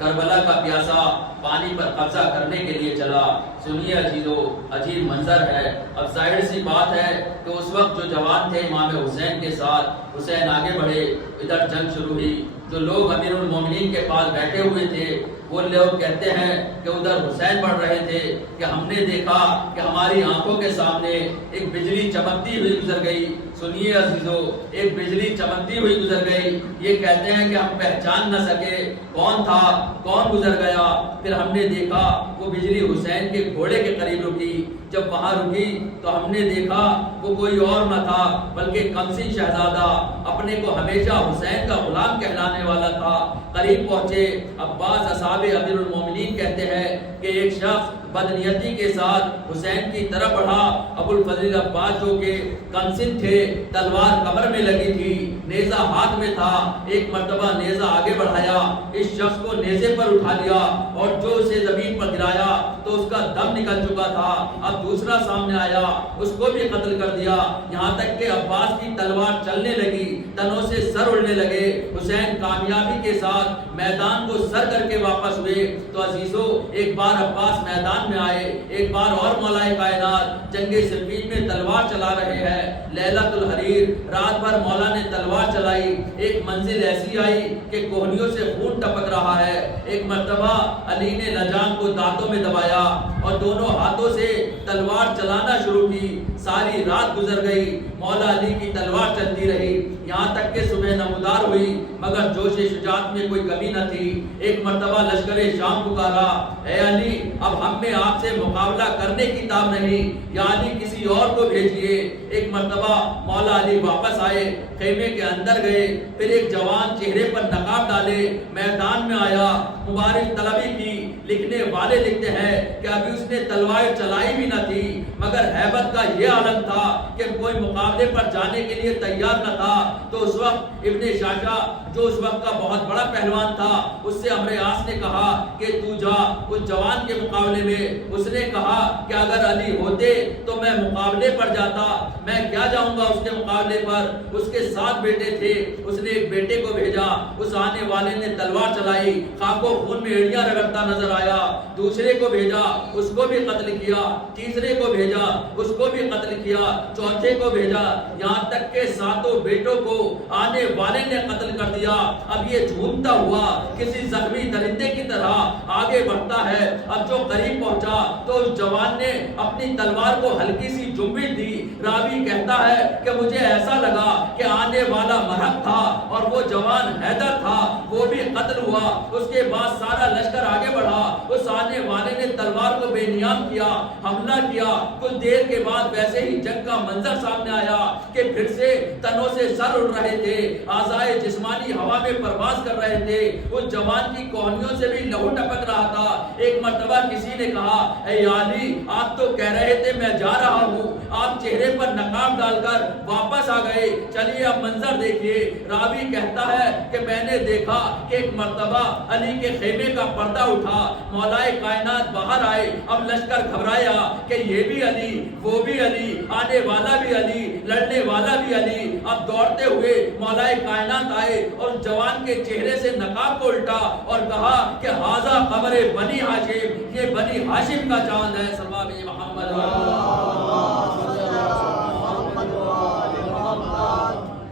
کربلا کا پیاسا پانی پر قبضہ کرنے کے لیے چلا۔ سنیے عزیزو، عجیب منظر ہے۔ اب ظاہر سی بات ہے کہ اس وقت جو جوان تھے امام حسین کے ساتھ، حسین آگے بڑھے، ادھر جنگ شروع ہوئی۔ جو لوگ امیر المومنین کے پاس بیٹھے ہوئے تھے وہ لوگ کہتے ہیں کہ ادھر حسین بڑھ رہے تھے کہ ہم نے دیکھا کہ ہماری آنکھوں کے سامنے ایک بجلی چمکتی ہوئی گزر گئی۔ سنیے عزیزو، ایک بجلی چمکتی ہوئی گزر گئی۔ یہ کہتے ہیں کہ ہم پہچان نہ سکے کون تھا، کون گزر گیا۔ پھر ہم نے دیکھا وہ بجلی حسین کے گھوڑے کے قریب رکی۔ جب وہاں رکی تو ہم نے دیکھا وہ کوئی اور نہ تھا بلکہ کمسی شہزادہ، اپنے کو ہمیشہ حسین کا غلام کہلانے والا تھا۔ قریب پہنچے، عباس اصحاب امیر المومنین کہتے ہیں کہ ایک شخص بدنیتی کے ساتھ حسین کی طرف بڑھا۔ ابو الفضل عباس جو کہ کمسن تھے، تلوار کمر میں لگی تھی، نیزہ ہاتھ میں تھا، ایک مرتبہ نیزہ آگے بڑھایا، اس شخص کو نیزے پر اٹھا لیا اور جو اسے زمین پر گرایا تو اس کا دم نکل چکا تھا۔ اب دوسرا سامنے آیا، اس کو بھی قتل کر دیا، یہاں تک کہ عباس کی تلوار چلنے لگی، تنوں سے سر اڑنے لگے۔ حسین کامیابی کے ساتھ میدان کو سر کر کے واپس ہوئے۔ تو عزیزو، ایک بار عباس میدان میں آئے، ایک بار اور مولا کائنات جنگ صفین میں تلوار چلا رہے ہیں۔ لیلۃ الحریر، رات بھر مولا نے تلوار چلائی۔ ایک منزل ایسی آئی کہ کوہنیوں سے خون ٹپک رہا ہے۔ ایک مرتبہ علی نے لجام کو دانتوں میں دبایا اور دونوں ہاتھوں سے تلوار چلانا شروع کی۔ ساری رات گزر گئی، مولا علی کی تلوار چلتی رہی، یہاں تک کہ صبح نمودار ہوئی، مگر جوش شجاعت میں کوئی کمی نہ تھی۔ ایک مرتبہ لشکر شام پکارا، اے علی، اب ہم میں آپ سے مقابلہ کرنے کی تاب نہیں، یا علی کسی اور کو بھیجیے۔ ایک مرتبہ مولا علی واپس آئے، خیمے کے اندر گئے، پھر ایک جوان چہرے پر نقاب ڈالے میدان میں آیا، مبارک طلبی کی۔ لکھنے والے لکھتے ہیں کہ ابھی اس نے تلوار چلائی بھی نہ تھی، مگر ہیبت کا یہ عالم تھا کہ کوئی مقابلے پر جانے کے لیے تیار نہ تھا۔ تو اس وقت ابن شاشا جو اس وقت کا بہت بڑا پہلوان تھا، اس سے عمرو عاص نے کہا کہ تو جا اس جوان کے مقابلے میں۔ اس نے کہا کہ اگر علی ہوتے تو میں مقابلے پر جاتا، میں کیا جاؤں گا اس کے مقابلے پر۔ اس کے 7 بیٹے تھے، اس نے ایک بیٹے کو بھیجا، اس آنے والے نے تلوار چلائی، خاک و خون میں ایڑیاں رگڑتا نظر آیا۔ دوسرے کو بھیجا، اس کو بھی قتل کیا۔ تیسرے کو بھیجا، اس کو بھی قتل کیا۔ چوتھے کو بھیجا، یہاں تک کہ 7 بیٹوں کو آنے والے نے قتل کر دیا۔ اب یہ جھومتا ہوا کسی زخمی درندے کی طرح آگے بڑھتا ہے۔ اب جو قریب پہنچا تو اس جوان نے اپنی تلوار کو ہلکی سی جنبش دی۔ راوی کہتا ہے کہ مجھے ایسا لگا کہ آنے والا مرحب تھا اور وہ جوان حیدر تھا، وہ بھی قتل ہوا۔ اس کے بعد سارا لشکر آگے بڑھا، اس آنے والے نے تلوار کو بے نیام کیا، حملہ کیا۔ کچھ دیر کے بعد ویسے ہی جنگ کا منظر سامنے آیا کہ پھر سے تنوں سے سر اڑ رہے تھے، اعضائے جسمانی ہوا میں پرواز کر رہے تھے، اس جوان کی کوہنیوں سے بھی لہو ٹپک رہا تھا۔ ایک مرتبہ کسی نے کہا، اے علی، آپ تو کہہ رہے تھے میں جا رہا ہوں، آپ چہرے پر نقاب ڈال کر واپس آ گئے، چلیے اب منظر دیکھیے۔ راوی کہتا ہے کہ میں نے دیکھا کہ ایک مرتبہ علی کے خیمے کا پردہ اٹھا، مولا کائنات باہر آئے۔ اب لشکر گھبرایا کہ یہ بھی علی، وہ بھی علی، آنے والا بھی علی، لڑنے والا بھی علی۔ اب دوڑتے ہوئے مولا کائنات آئے اور جوان کے چہرے سے نقاب کو الٹا اور کہا کہ ہاذا قمر بنی ہاشم، یہ بنی ہاشم کا چاند ہے۔ صلی اللہ علیہ محمد۔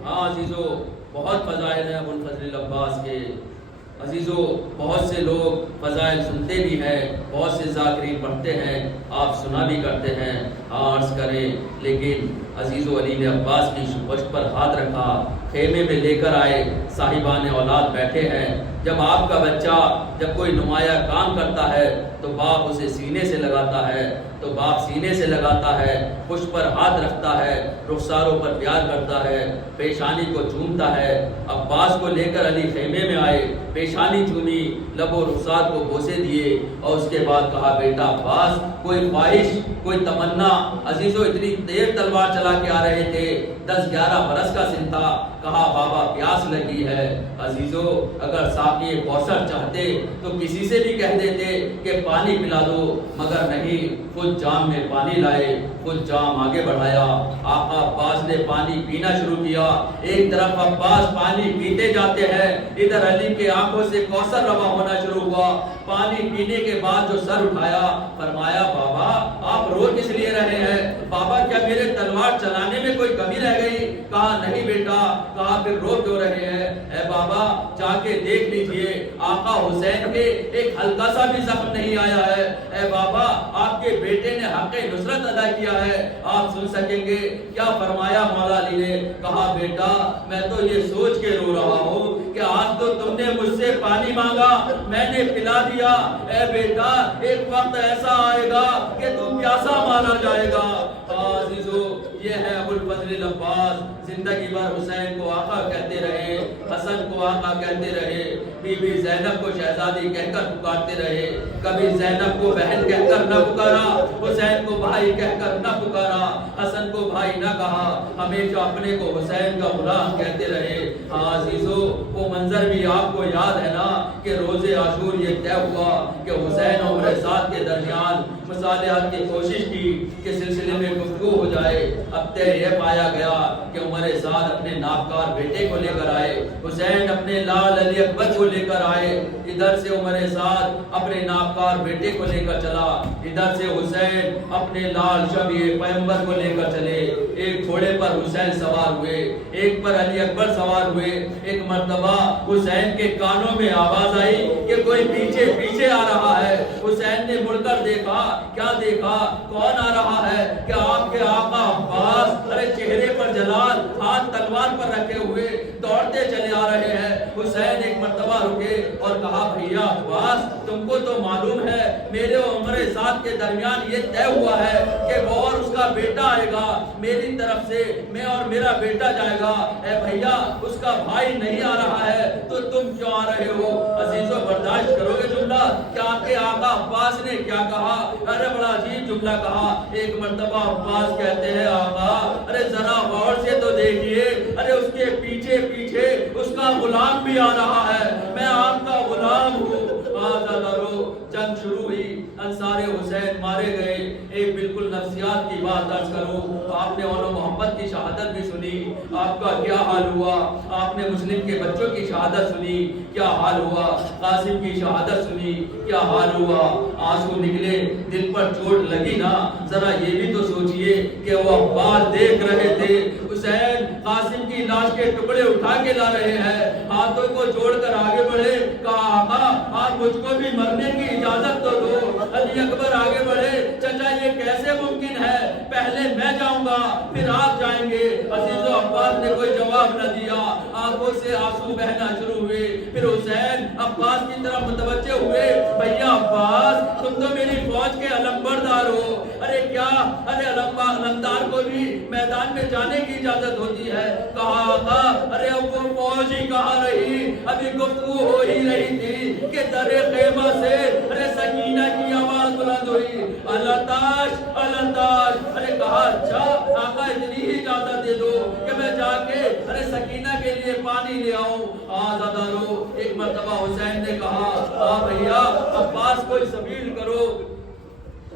ہاں عزیزو، بہت فضائل ہیں ابو الفضل عباس کے۔ عزیزو، بہت سے لوگ فضائل سنتے بھی ہیں، بہت سے ذاکرین پڑھتے ہیں، آپ سنا بھی کرتے ہیں، عرض کریں، لیکن عزیزو علی نے عباس کی پشت پر ہاتھ رکھا، خیمے میں لے کر آئے، صاحبان اولاد بیٹھے ہیں۔ جب آپ کا بچہ جب کوئی نمایاں کام کرتا ہے تو باپ اسے سینے سے لگاتا ہے، تو باپ سینے سے لگاتا ہے، پشت پر ہاتھ رکھتا ہے، رخساروں پر پیار کرتا ہے، پیشانی کو چومتا ہے۔ عباس کو لے کر علی خیمے میں آئے، پیشانی چومی، لب و رخسار کو بوسے دیے اور اس کے بعد کہا، بیٹا عباس، کوئی خواہش، کوئی تمنا؟ عزیزو، اتنی تیز تلوار چلا کے آ رہے تھے، 10-11 برس کا سن تھا۔ کہا، بابا پیاس لگی ہے۔ عزیزو اگر ساقی کوثر چاہتے تو کسی سے بھی کہہ دیتے کہ پانی پلا دو، مگر نہیں، خود جام میں پانی لائے، خود جام آگے بڑھایا۔ آقا عباس نے پانی پینا شروع کیا۔ ایک طرف عباس پانی پیتے جاتے ہیں، ادھر علی کے آنکھوں سے کوثر روا ہونا شروع ہوا۔ پانی پینے کے بعد جو سر اٹھایا، فرمایا بابا آپ رو کس لیے رہے ہیں؟ بابا کیا میرے تلوار چلانے میں کوئی کمی رہ گئی؟ کہا نہیں بیٹا۔ کہا پھر رو کیوں رہے ہیں؟ اے بابا جا کے دیکھ لیجئے آقا حسین کے ایک ہلکا سا بھی زخم نہیں آیا ہے۔ اے بابا آپ کے بیٹے نے حق نصرت ادا کیا ہے، آپ سن سکیں گے کیا فرمایا مولا علی نے؟ کہا بیٹا میں تو یہ سوچ کے رو رہا ہوں کہ آج تو تم نے مجھ سے پانی مانگا، میں نے پلا دیا۔ اے بیٹا ایک وقت ایسا آئے گا کہ تم پیاسا مانا جائے گا۔ عزیزو یہ ہے ابو الفضل العباس، زندگی بھر حسین کو آقا کہتے رہے، حسن کو آقا کہتے رہے، بی بی زینب کو شہزادی کہہ کر پکارتے رہے، کبھی زینب کو بہن کہہ کر نہ پکارا، حسین کو بھائی کہہ کر نہ پکارا، حسن کو بھائی نہ کہا، ہمیشہ اپنے کو حسین کا غلام کہتے رہے۔ عزیزو وہ منظر بھی آپ کو یاد ہے نا کہ روز عاشور یہ طے ہوا کہ حسین اور عمر سعد کے درمیان مصالحت کی کوشش کی کہ سلسلے میں گفتگو ہو جائے۔ اب طے یہ پایا گیا کہ عمر سعد اپنے نابکار بیٹے کو لے کر آئے، حسین اپنے لال علی اکبر کو لے کر آئے۔ ادھر سے عمر سعد اپنے نابکار بیٹے کو لے کر چلا، ادھر سے حسین اپنے لال شبیہ پیغمبر کو لے کر چلے۔ ایک گھوڑے پر حسین سوار ہوئے، ایک پر علی اکبر سوار ہوئے۔ ایک مرتبہ حسین کے کانوں میں آواز آئی کہ کوئی پیچھے پیچھے آ رہا ہے۔ حسین نے مڑ کر دیکھا، کیا دیکھا؟ کون آ رہا ہے؟ کہ آپ کے آقا عباس، ارے چہرے پر جلال، ہاتھ تلوار پر رکھے ہوئے دوڑتے چلے آ رہے ہیں۔ حسین ایک مرتبہ رکے اور کہا بھیا عباس تم کو تو معلوم ہے میرے اور عمر سعد کے درمیان یہ طے ہوا ہے کہ وہ اور اس کا بیٹا آئے گا، میری طرف سے میں اور میرا بیٹا جائے گا۔ اے بھیا اس کا بھائی نہیں آ رہا ہے تو تم کیوں آ رہے ہو؟ عزیزو برداشت کرو گے جملہ کہ آپ کے آقا عباس نے کیا کہا؟ ارے بڑا عجیب جملہ کہا۔ ایک مرتبہ عباس کہتے ہیں آقا ارے ذرا غور سے تو دیکھیے، ارے اس کے پیچھے پیچھے اس کا غلام بھی آ رہا ہے، میں آپ کا غلام ہوں۔ جنگ شروع ہوئی، انصار حسین مارے گئے۔ ایک بالکل نفسیات کی بات عرض کروں، آپ نے اولو محمد کی شہادت بھی سنی، آپ کا کیا حال ہوا؟ آپ نے مسلم کے بچوں کی شہادت سنی، کیا حال ہوا؟ قاسم کی شہادت سنی، کیا حال ہوا؟ آنسو نکلے، دل پر چوٹ لگی نا؟ ذرا یہ بھی تو سوچئے کہ وہ عباس دیکھ رہے تھے حسین قاسم کی لاش کے ٹکڑے اٹھا کے لا رہے ہیں، ہاتھوں کو جوڑ کر آگے بڑھے، کہا آقا آپ مجھ کو بھی مرنے کی اجازت تو دو۔ علی اکبر آگے بڑھے، چچا یہ کیسے ممکن ہے؟ پہلے میں جاؤں گا پھر آپ جائیں گے۔ عزیز و عباس نے کوئی جواب نہ دیا، آنکھوں سے آنسو بہنا شروع ہوئے۔ پھر حسین عباس کی طرف متوجہ ہوئے، بھیا عباس تم تو میری فوج کے علمبردار ہو، ارے کیا ارے علمدار کو بھی میدان میں جانے کی اجازت ہوتی ہے؟ کہا آقا ارے اب وہ فوج ہی کہاں رہی، ابھی گفتگو ہو ہی رہی تھی کہ در خیمہ سے ارے سکینہ کی آواز بلند ہوئی، التاش التاش۔ ارے کہا اچھا آقا اتنی ہی اجازت دے دو کہ میں جا کے ارے سکینہ کے لیے پانی لے آؤں۔ آزادارو ایک مرتبہ حسین نے کہا بھیا عباس کوئی سبیل کرو۔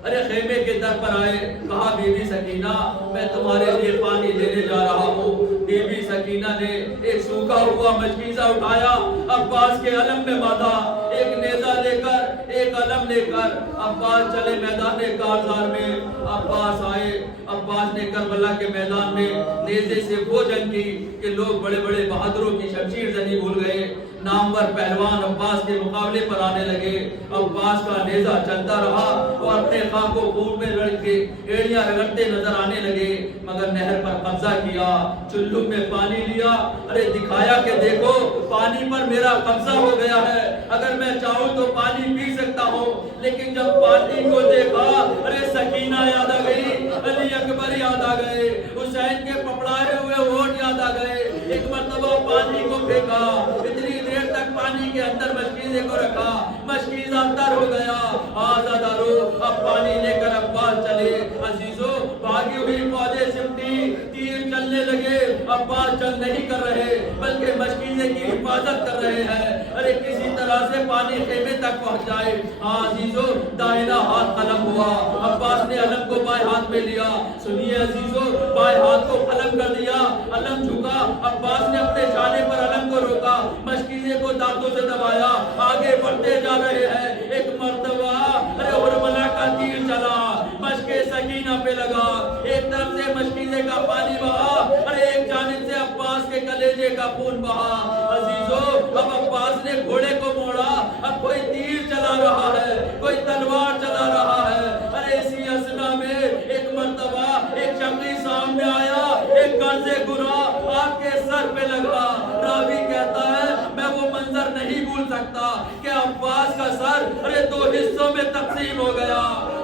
ارے خیمے کے در پر آئے، کہا بی بی سکینہ میں تمہارے لیے پانی لینے جا رہا ہوں۔ بی بی سکینہ نے ایک سوکھا ہوا مشکیزہ اٹھایا، عباس کے علم میں باندھا، ایک نیزہ لے کر ایک علم لے کر عباس چلے میدان کارزار میں۔ عباس آئے، عباس نے کربلا کے میدان میں نیزے سے وہ جنگ کی کہ لوگ بڑے بڑے بہادروں کی شمشیر زنی بھول گئے۔ نامور پہلوان عباس کے مقابلے پر آنے لگے، عباس کا نیزہ چلتا رہا اور اپنے خاک کو خون میں رڑ کے ایڑیاں رگڑتے نظر آنے لگے، مگر نہر پر قبضہ کیا، چلو میں پانی لیا، ارے دکھایا کہ دیکھو پانی پر میرا قبضہ ہو گیا ہے، اگر میں چاہوں تو پانی پی سکتا ہوں۔ لیکن جب پانی کو دیکھا ارے سکینہ یاد آ گئی، علی اکبر یاد آ گئے، حسین کے پپڑائے ہوئے ہونٹ یاد آ گئے۔ ایک مرتبہ پانی کو پھینکا، اتنی دیر تک پانی کے اندر مشکیزے کو رکھا، مشکیزہ تر ہو گیا۔ آزادارو اب پانی لے کر عباس چلے، عزیزو بھاگی ہوئی فوجیں سمٹی، تیر چلنے لگے، अब्बास जंग नहीं कर रहे बल्कि मशकीज़े की हिफाजत कर रहे हैं। अरे किसी तरह से पानी खेमे तक पहुंच जाए। हाँ अजीजों, दाहिना हाथ कलम हुआ, अब्बास ने अलम को बाएं हाथ में लिया। सुनिए अजीजों, बाएं हाथ को कलम कर दिया, अलम झुका, अब्बास ने अपने शाने पर अलम को रोका, मशकीज़े को दांतों से दबाया, आगे बढ़ते जा रहे हैं। एक मर्तबा अरे हुरमला का तीर चला, मशके सकीना पे लगा, एक तरफ से मशकीज़े का पानी बहा, अरे एक जानिब से अब्बास के कलेजे का खून बहा। अजीजों, अब अब्बास ने घोड़े को मोड़ा, अब कोई तीर चला रहा है, कोई तलवार चला रहा है। अरे इसी असना में एक मर्तबा एक शख्स सामने आया, एक गर्ज़े गुरा आपके सर पे लगा। रावी कहता है मैं वो मंजर नहीं भूल सकता कि अब्बास का सर अरे दो हिस्सों में तकसीम हो गया।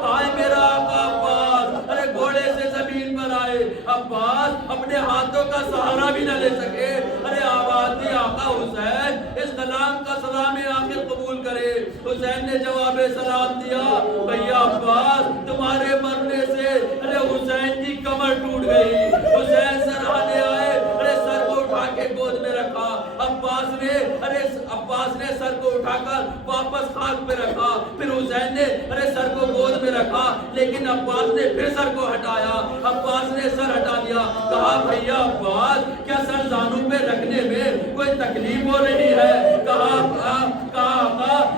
आए मेरा आका अब्बास अरे घोड़े से जमीन पर आए। अब्बास अपने हाथों का सहारा भी न ले सके। अरे आवाज दी आका हुसैन, इस कलाम का सलाम आखिर कबूल करे। हुसैन ने जवाब सलाम दिया, भैया अब्बास तुम्हारे मरने से अरे हुसैन की कमर टूट गई। हुसैन सराहने आए, अरे सर को उठा के गोद में रखा। अब्बास ने सर को उठाकर वापस खाक पे रखा। फिर हुसैन ने अरे सर को गोद में रखा, लेकिन अब्बास ने फिर सर को हटाया। अब्बास ने सर हटा दिया, कहा भैया अब्बास क्या सर जानू पे रखने में कोई तकलीफ हो रही है? कहा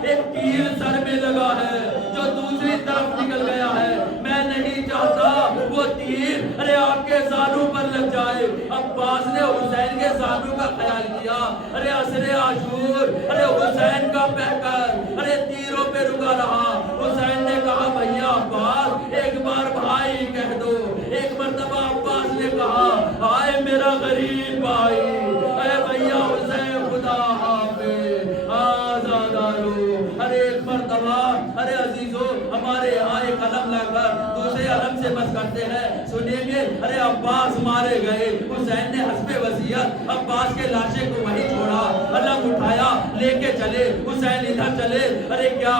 एक तीर सर में लगा है जो दूसरी तरफ निकल गया है, मैं नहीं चाहता वो तीर अरे आपके जानू पर लग जाए। अब्बास ने हुसैन के जानू का ख्याल किया। अरे असरे आशूर अरे हुसैन का पहकर अरे तीरों पे रुका रहा। हुसैन ने कहा भैया अब्बास एक बार भाई कह दो। एक मर्तबा अब्बास ने कहा हाय मेरा गरीब भाई। अरे भैया हुसैन खुदा हाफिज़ आज़ादारो। अरे एक मर्तबा अरे अजीजों, हमारे यहाँ एक अलम लाकर दूसरे अलम से बस करते हैं, सुनिएंगे। अरे अब्बास मारे गए, हुसैन ने हस्बे वसीयत अब्बास के लाशे को वहीं छोड़ा, अलम उठाया लेके चले। हुसैन इधर चले, अरे क्या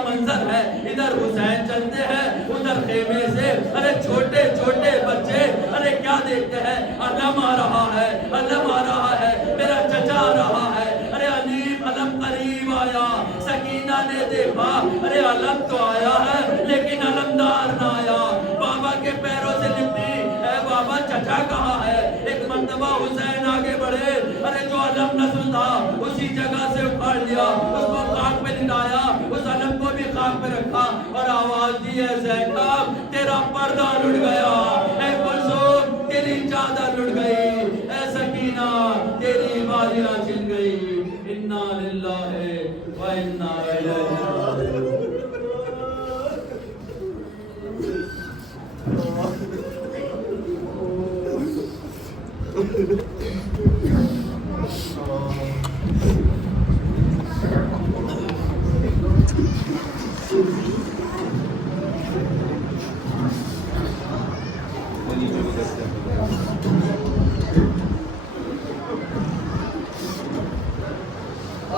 मंजर है। इधर हुसैन चलते हैं, उधर खेमे से अरे छोटे छोटे बच्चे अरे क्या देखते हैं, अलम आ रहा है, अलम आ रहा है, मेरा चचा आ रहा है। अरे अलीम अलम करीब आया, सकीना ने देखा अरे अलम तो आया है लेकिन अलमदार ना आया। बाबा के पैरों से लिपटी, बाबा चचा कहाँ है? एक मर्तबा हुसैन आगे बढ़े, अरे जो अलम नस्ल था उसी जगह से उखाड़ लिया, उसको खाक पे लिटाया, उस अलम को भी खाक पे रखा और आवाज दी है ज़ैनब तेरा पर्दा लुट गया, ऐ कुलसूम तेरी चादर लुट गई, ऐ सकीना तेरी बालियां छिन गई। इन्ना लिल्लाहि व इन्ना इलैहि राजिऊन।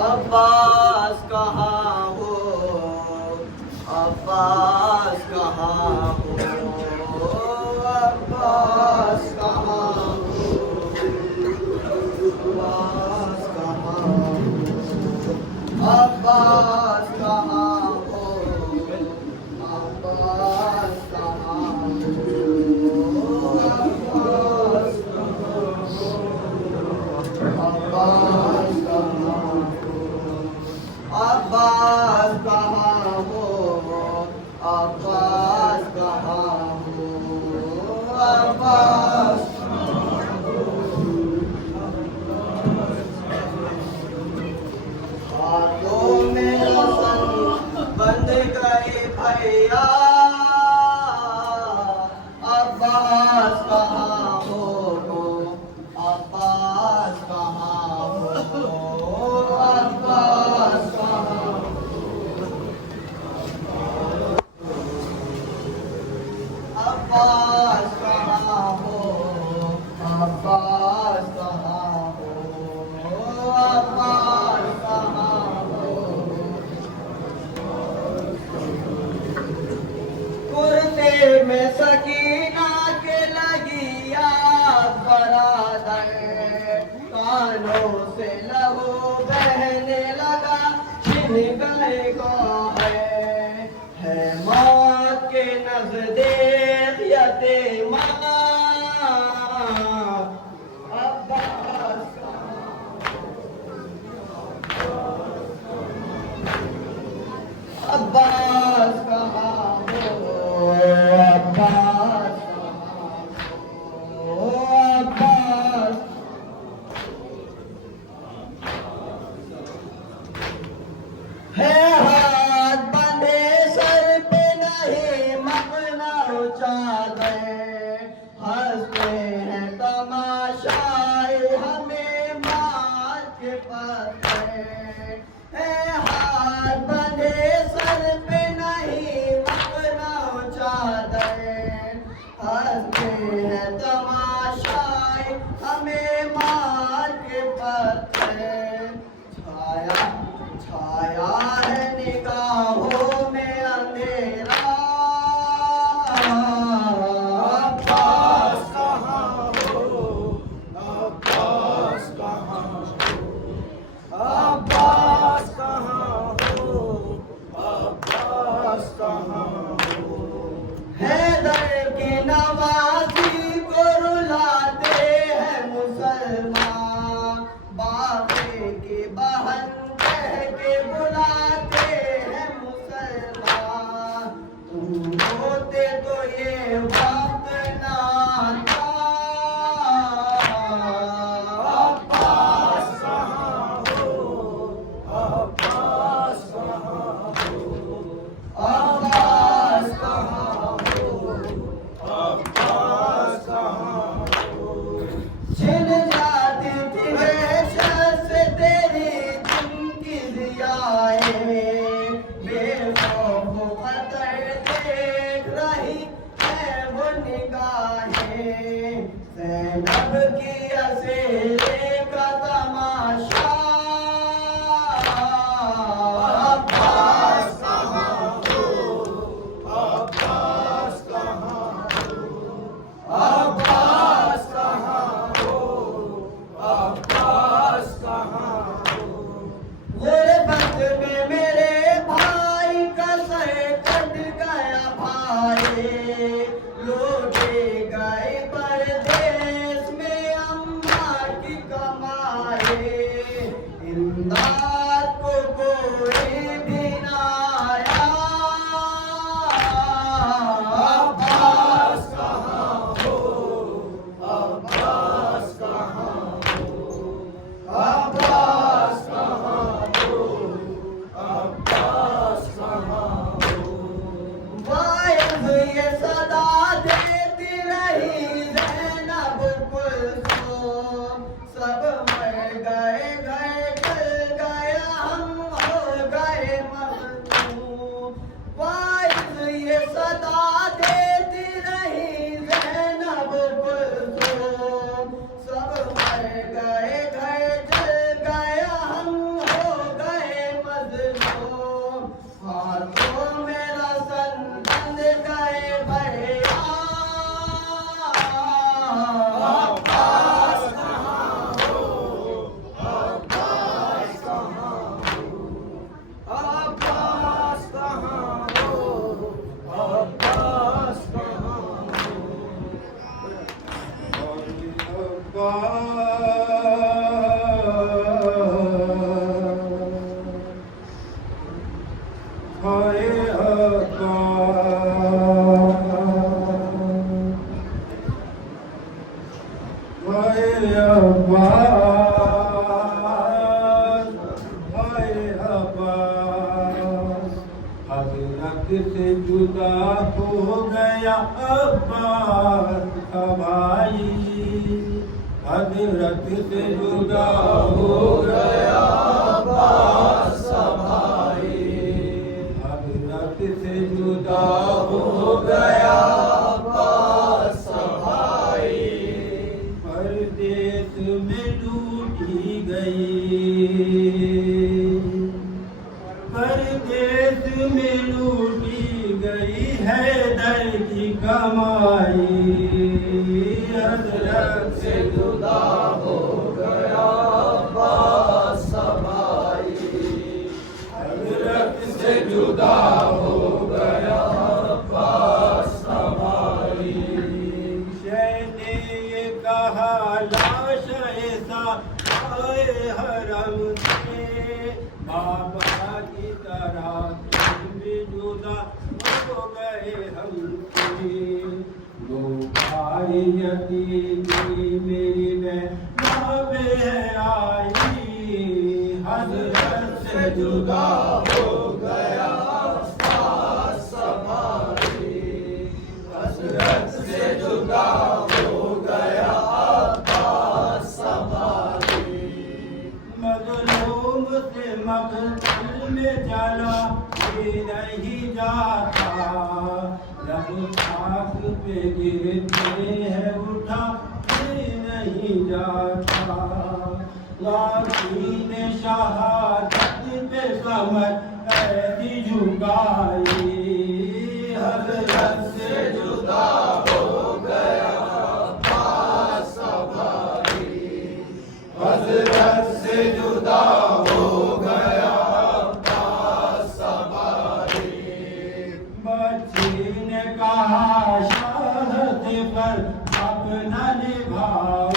अब्बास कहाँ हो, अब्बास कहाँ हो, अब्बास कहाँ हो, अब्बास कहाँ हो, अब्बास कहाँ हो, अब्बास कहाँ हो, अब्बास अब्बास कहाँ हो, अब्बास कहाँ हो, अब्बास हाथों में रसन बंध गए भैया, अब्बास कहाँ हो, अब्बास कहाँ हो, अब्बास अब्बास कहाँ हो, अब्बास कहाँ हो, अब्बास कहाँ हो। कुर्ते में सकीना के लगिया बरादर نگاہ ہے موت کے نزدیک یتیمان عباس عباس کہاں ہو عباس کہاں ہو عباس ہے ہاتھ بندھے سر پہ نہیں مغنا چادر ہنستے ہیں تماشائے ہمیں مار کے پتھر ہے ہاتھ بندھے سر پہ نہیں مغنا چادر ہنستے ہیں تماشائے ہمیں مار کے پتھر چھایا ہے نگاہوں میں اندھیرا عباس کہاں ہو عباس کہاں ہو عباس کہاں ہو عباس کہاں ہو حیدر کی نوازی کو رلاتے ہیں مسلمان باقی کی بہن کہہ کے بلاتے ہیں مسلمان تم ہوتے تو یہ وقت نہ آتا عباس کہاں ہو عباس کہاں ہو عباس کہاں ہو عباس کہاں ہو چھن جاتی تھی وحشت سے تیری جن کی ضیائیں بے خوف و خطر دیکھ رہی ہے وہ نگاہیں زینب کی اسیرے کا تماشا عباس کہاں ہو عباس کہاں ہو عباس کہاں ہو عباس کہاں ہو غربت میں میرے بھائی کا سر کٹ گیا بھائی لوٹے گئے پردیس میں اماں کی کمائی امداد کو کوئی بھی نہ آیا عباس کہاں ہو عباس کہاں ہو عباس کہاں ہو عباس کہاں ہو وائز یہ صدا دیتی رہی زینب کلثوم سب مر گئے گھر چل گیا ہم ہو گئے مظلوم وائز یہ صدا دیتی رہی زینب کلثوم سب مر گئے گھر چل گیا ہم ہو گئے مظلوم ہاتھوں میرا سن بند گئے بھیا عباس کہاں ہو عباس کہاں ہو عباس کہاں ہو عباس کہاں حضرت سے جدا ہو گیا عباس کا بھائی حضرت سے جدا ہو گیا عباس کا بھائی حضرت سے جدا ہو گیا عباس کا بھائی پردیس میں لوٹی گئی پردیس میں لوٹی گئی حیدر کی کمائی حضرت سے جدا ہو گیا عباس کا بھائی حضرت جدا ہو گیا عباس ہماری. شہ نے یہ کہا لاش ایسا آئے حرم سے, بابا کی طرح تم بھی جدا ہو گئے ہم سے. دو بھائی یتیمی میری محنت ہے آئی, حضرت سے جدا ہو گیا عباس ہماری. حضرت سے جدا ہو گیا عباس ہماری. مظلوم سے مقتل میں جلا بھی نہیں جاتا, جب خاک پہ گرتے ہیں اٹھا بھی نہیں جاتا. غازی نے شہادت پہ کمر ایسی جھکائی, حضرت سے جدا ہو گیا عباس ہماری. حضرت سے جدا ہو گیا عباس ہماری. بچی نے کہا شہادت پر اپنا نبھاؤ,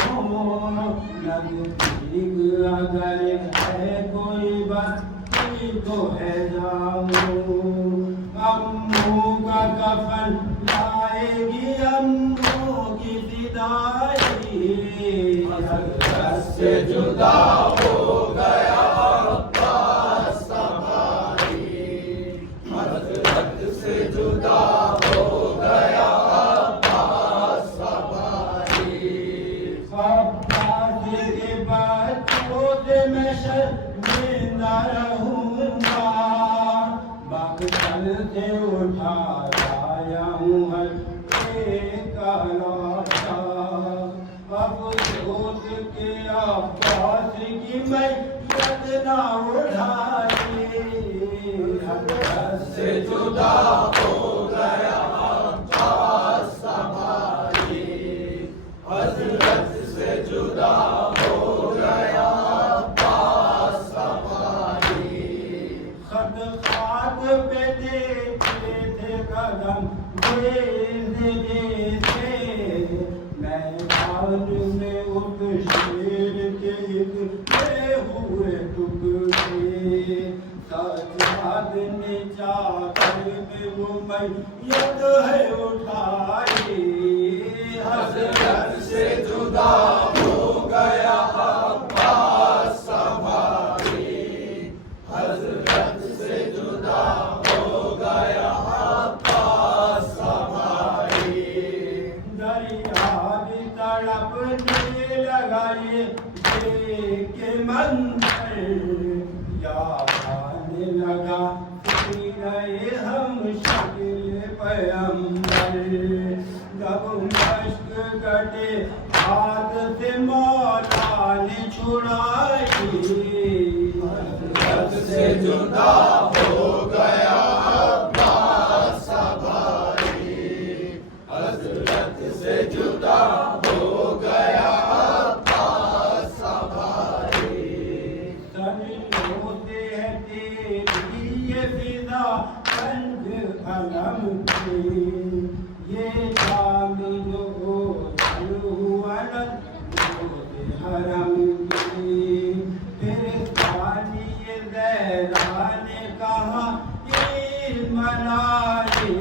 نزدیک اگر ہے کوئی بستی تو ہے جاؤ. اموں کا کفن لائے گی اموں کی فدائی, حضرت سے جدا ہو گیا عباس ہماری. حضرت سے جدا ہو گیا عباس ہماری. عباس کے بچوں سے میں شرمندہ رہوں گا, بغل سے اٹھا لایا ہوں ہر ایک لوٹا. افسوس کے عباس کی میں ید نہ اٹھائی, حضرت سے جدا ہو گیا عباس ہماری. حضرت سے جدا ہو گیا عباس ہماری. صدقات پہ دیتے تھے قدم دیتے دیتے, میدان میں اس شیر کے اتنے ہوئے ٹکڑے. سجاد نے چادر میں وہ میت ہے اٹھائی, حضرت سے جدا ہو گیا عباس ہماری. حضرت سے جدا ہو گیا عباس ہماری. دریا بھی تڑپنے لگا یہ دیکھ کے منظر, یاد آنے لگا سیرے ہم شکل پیمبر. جب مشق کٹے ہاتھ سے مولا نے چھڑائی, حضرت سے جدا ہو گیا عباس ہماری. حضرت سے جدا ہو گیا عباس ہماری. سنوں سے ہے تیری یہ فضا رنگ علم کی, یہ چاند جو ہوا حرم کی. پھر ثانی زہرا نے کہا یہ ملائی,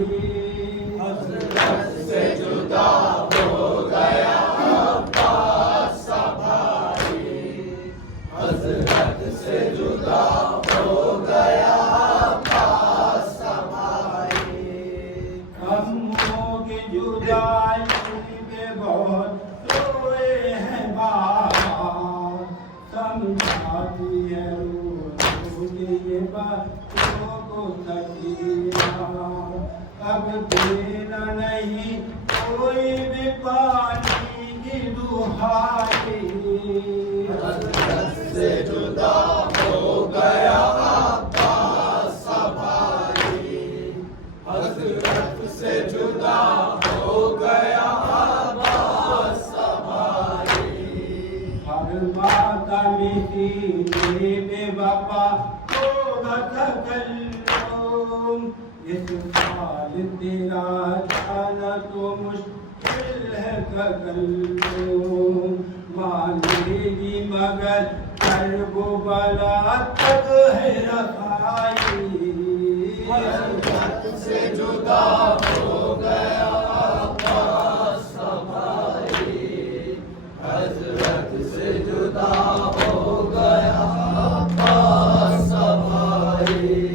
حضرت سے جدا ہو گیا عباس ہماری. حضرت سے جدا ہو گیا عباس ہماری. ہم کی جدائی پہ بہت روئے ہیں بابا, سمجھاتی ہے یہ باتوں کو سکینہ. اب دینا نہیں کوئی بھی پانی کی دہائی, حضرت سے جدا ہو گیا عباس ہماری. حضرت سے جدا ہو گیا عباس ہماری. ہر ماتم سینے پہ وفا ہوگا تکلو, اس سال تیرا جانا تو مشکل ہے کلو مانے گی مگر کرب و بلا تک ہے رسائی حضرت سے جدا ہو گیا عباس کا بھائی حضرت سے جدا ہو گیا عباس کا بھائی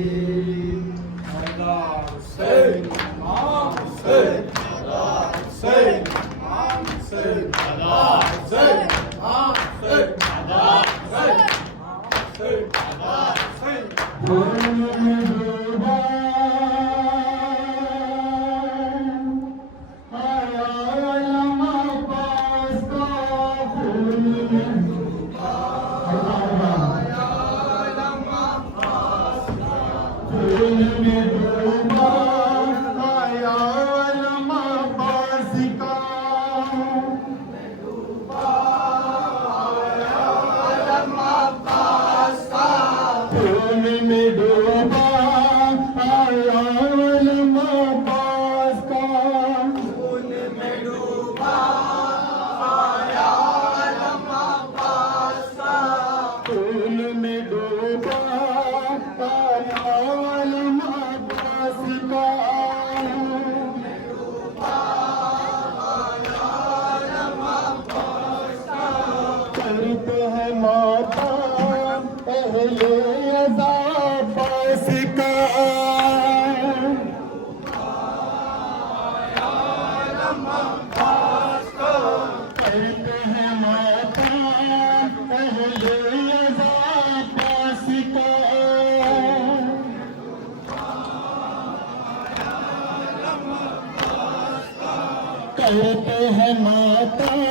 کرتے ہیں ماتم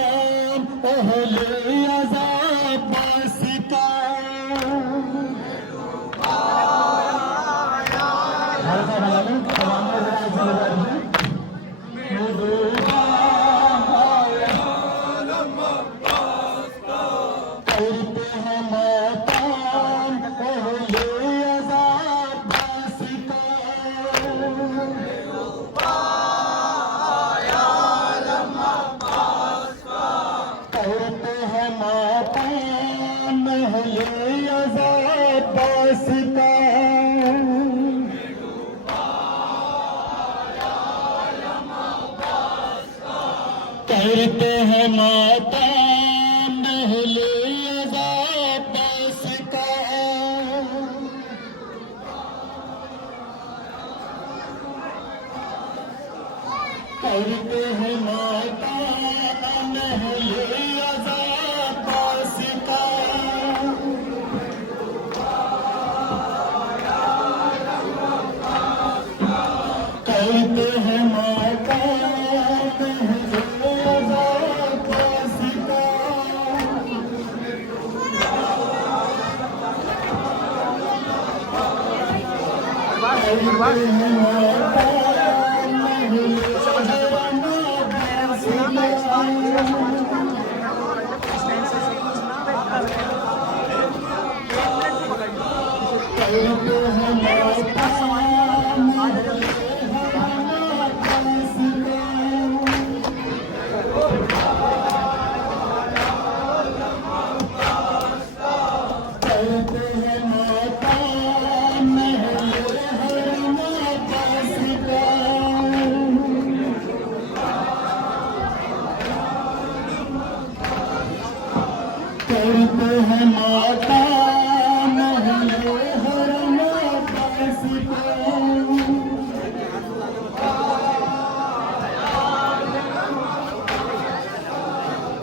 اہل عذاب باس کا کرتے ہیں ماتم اہل عذاب باس کا کرتے ہیں ماتم اہل عذاب باس کا کرتے ہیں ماتم کرتے ہیں ماتم اہل حرم عباس کا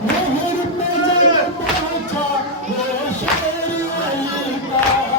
مہر پہ جب پہنچا وہ شیر علی کا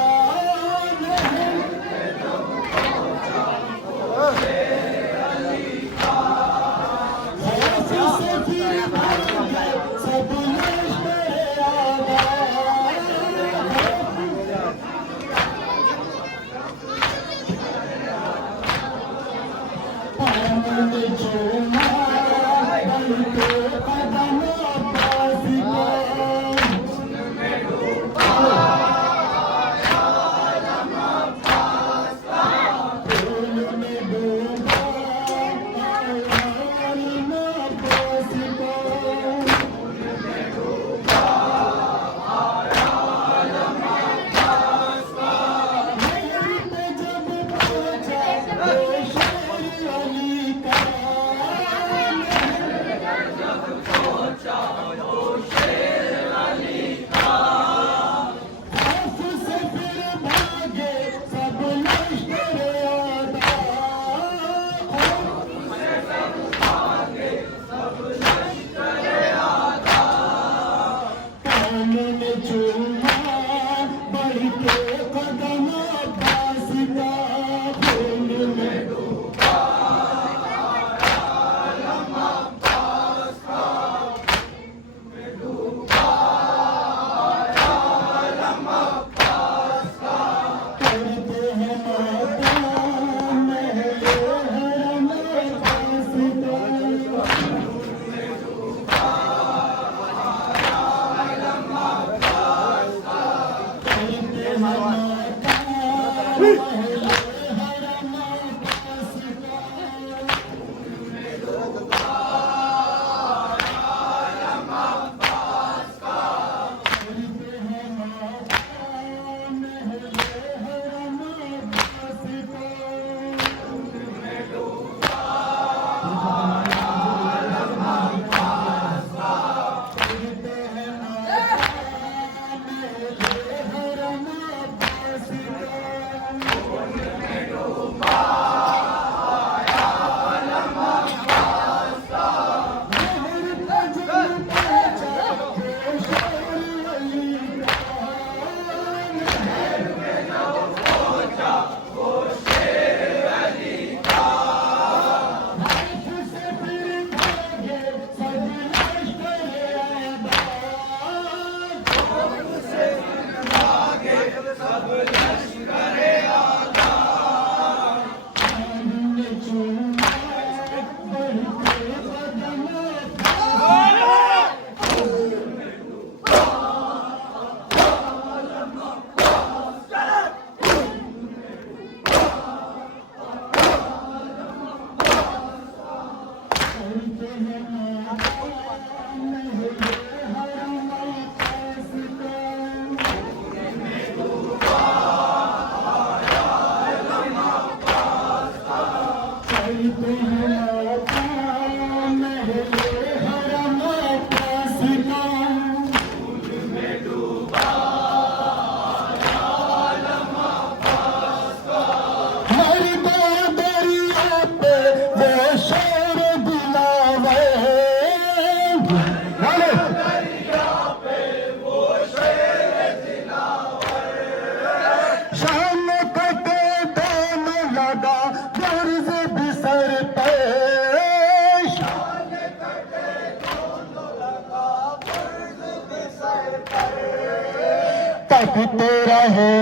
تخت رہے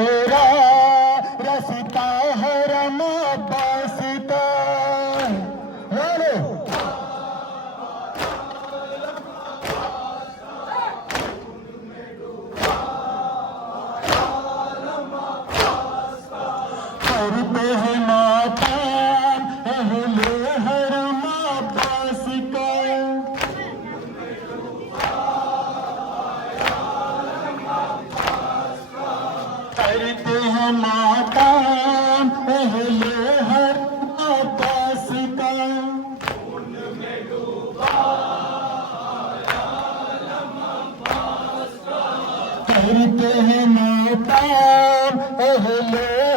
رستا حرم عباس کا کرتے ہیں ماتم اہل حرم عباس کا کرتے ہیں ماتم اہل حرم عباس کا کرتے ہیں ماتم اہل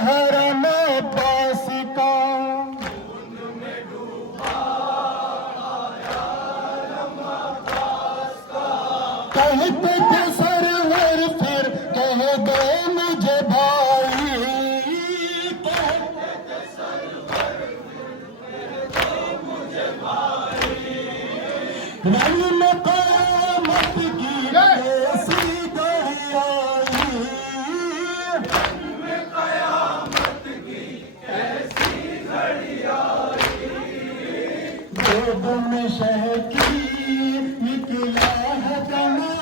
حرم عباس کا کہتے تھے سرور پھر کہہ گئے مجھے بھائی رنگ میں قیامت کی کیسی گھڑی آئی گود میں شہ کی نکلا ہے کما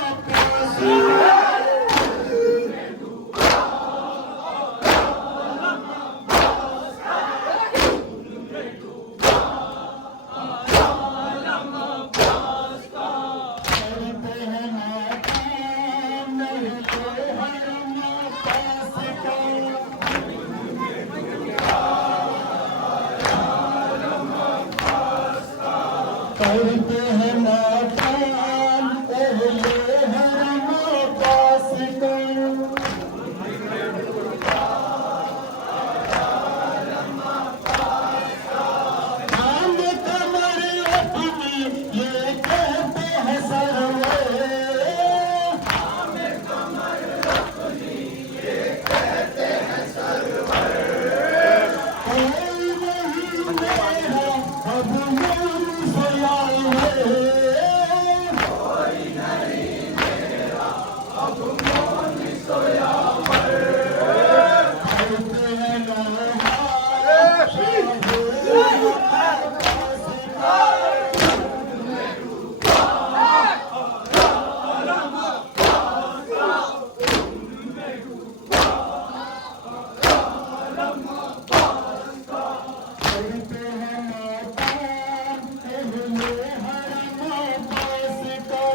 करते हैं नादान अहले हरम पास को हम कमर अपनी ये कहते हैं सरवर कोई नहीं मेरा अब यूं सयाल करते हैं माता महले हरम पास का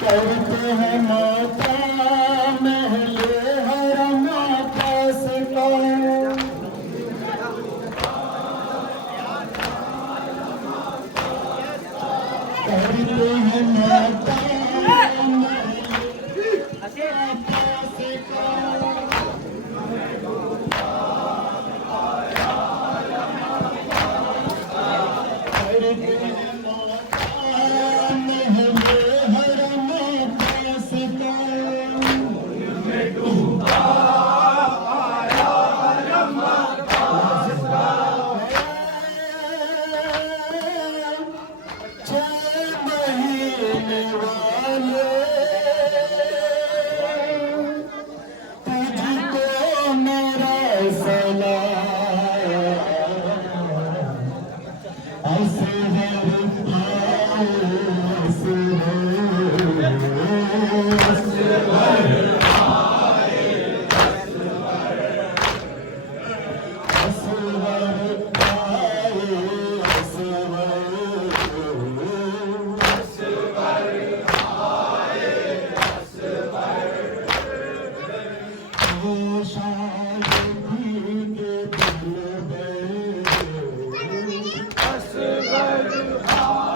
करते हैं माता महले पास का करते हैं माता महले हरम पास का महीने वाले तुझको मेरा सलाम असगर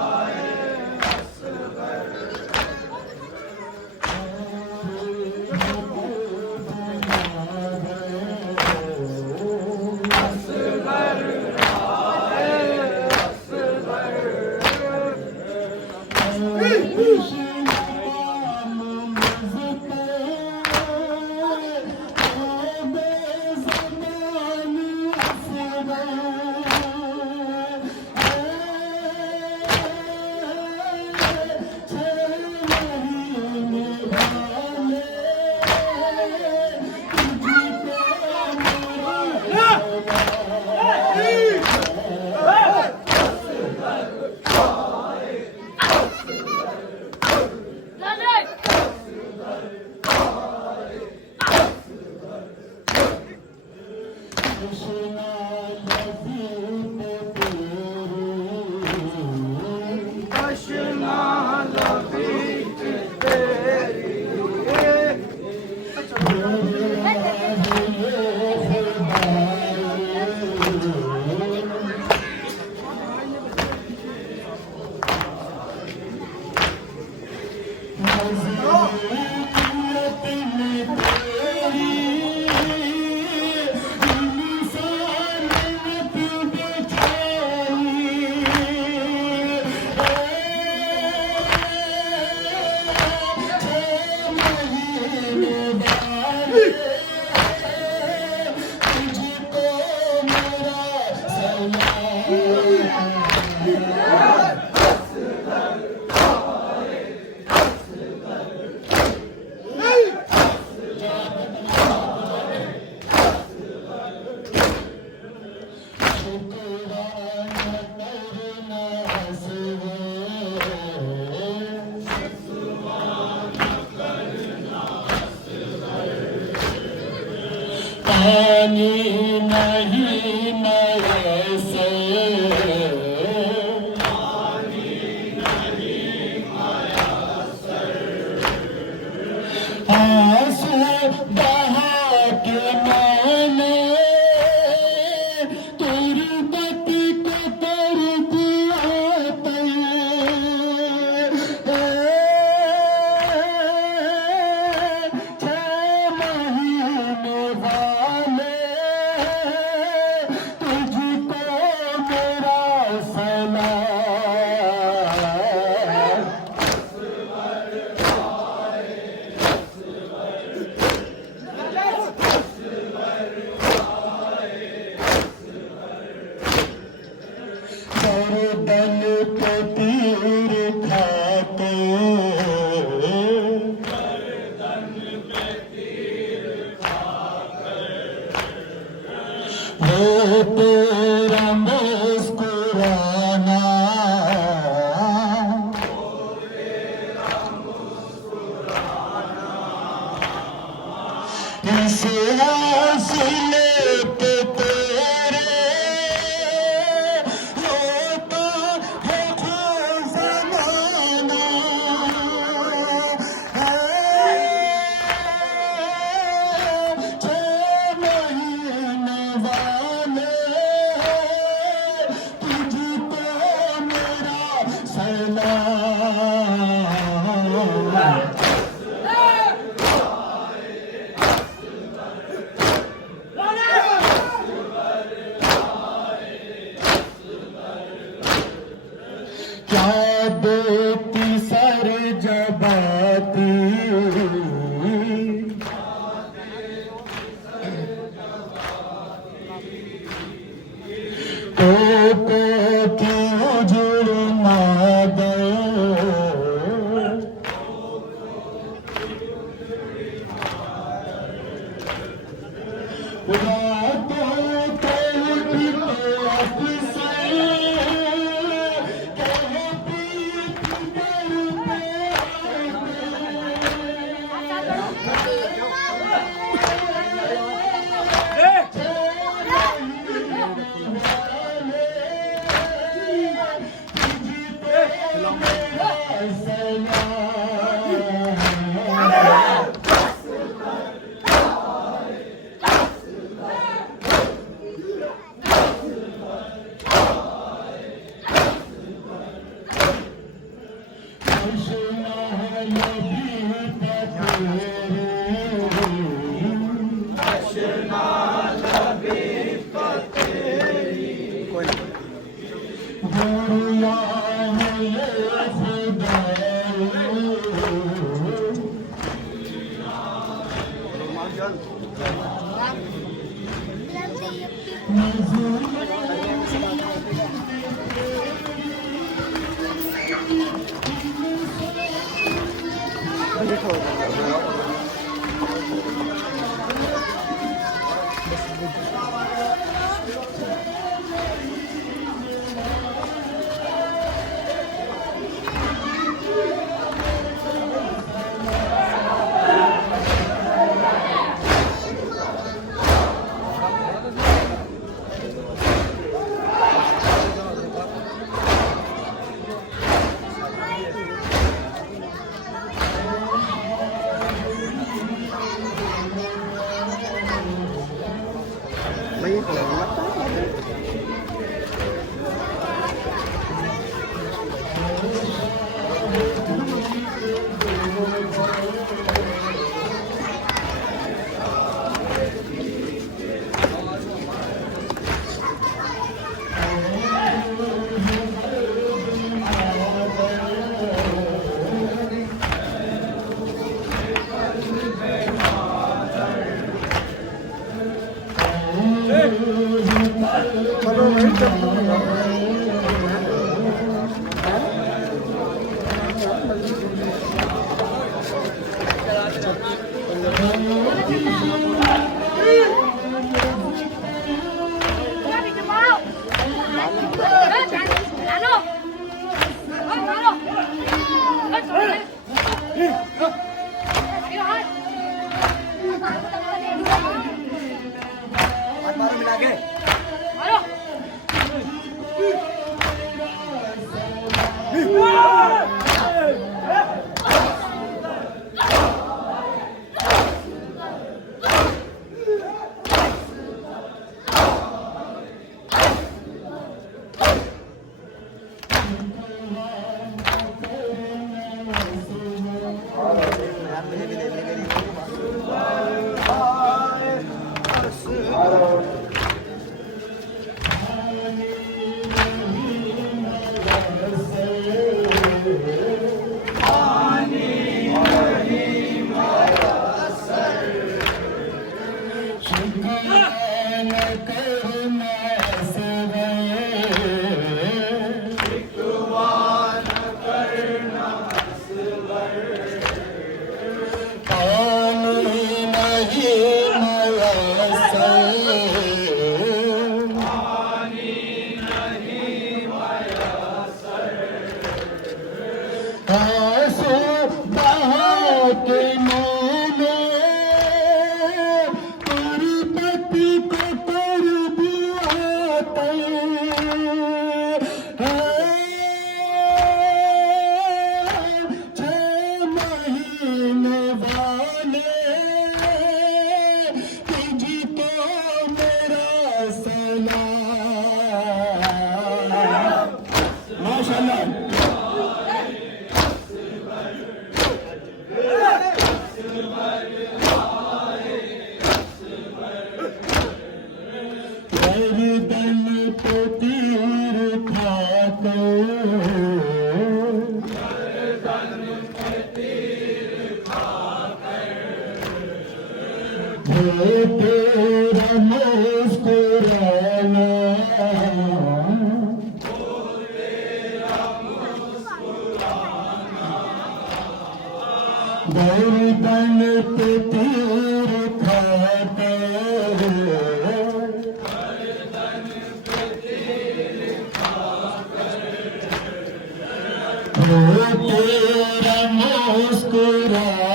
हाय पानी नहीं नए से आंसू बहा के मैंने اس حوصلے پہ تیرے ہوتا ہے خوف زمانہ ہے چھ مہینے والے تجھ کو میرا سلام کیا دیتی سر جباتی کو کی اجڑ مادر راتوں کو اٹھتے افسر गर्दन पे तीर खाकर वो तेरा मुस्कुराना गर्दन पे तीर खाकर वो तेरा मुस्कुराना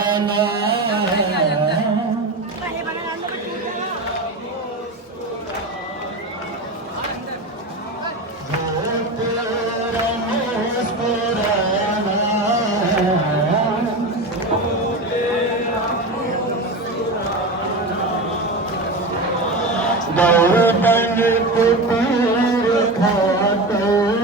गर्दन पे तीर खाकर